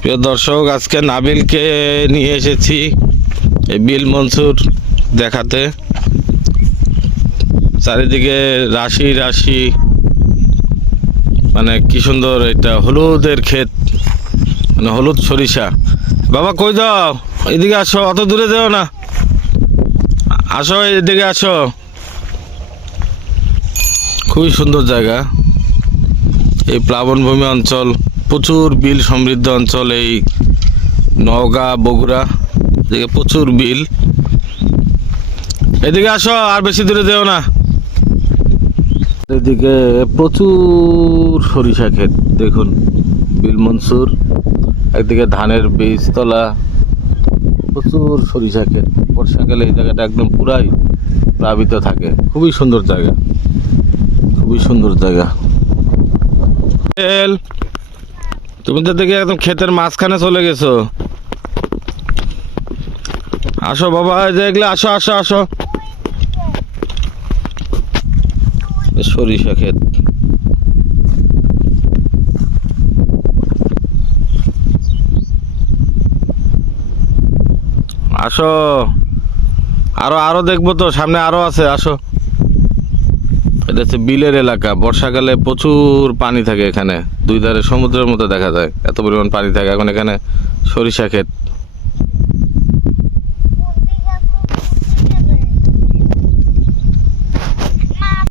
প্রিয় দর্শক, আজকে নাবিলকে নিয়ে এসেছি এই বিল মনসুর দেখাতে। চারিদিকে রাশি রাশি মানে কি সুন্দর এটা হলুদের ক্ষেত মানে হলুদ সরিষা। বাবা, কই যাও? এদিকে আসো, অত দূরে যেও না। আসো, এদিকে আসো। খুবই সুন্দর জায়গা। এই প্লাবনভূমি অঞ্চল। প্রচুর বিল সমৃদ্ধ অঞ্চল এই নওগাঁ, বগুড়া, এদিকে প্রচুর বিল। এদিকে আসো, আর বেশি দূরে যেও না। এদিকে প্রচুর সরিষা ক্ষেত, দেখুন, বিল মনসুর। একদিকে ধানের বীজতলা, প্রচুর সরিষা ক্ষেত। বর্ষাকালে এই জায়গাটা একদম পুরাই প্লাবিত থাকে। খুবই সুন্দর জায়গা। খুবই সুন্দর জায়গা। তুমি তো দেখি একদম ক্ষেতের মাঝখানে চলে গেছো। আসো বাবা যে আসো আসো আসো। সরিষা ক্ষেত। আসো। আরও আরও দেখব তো, সামনে আরও আছে, আসো। এটা হচ্ছে বিলের এলাকা। বর্ষাকালে প্রচুর পানি থাকে এখানে। দুই ধারে সমুদ্রের মতো দেখা যায়। এত পরিমাণ পানি থাকে। এখন এখানে সরিষা ক্ষেত।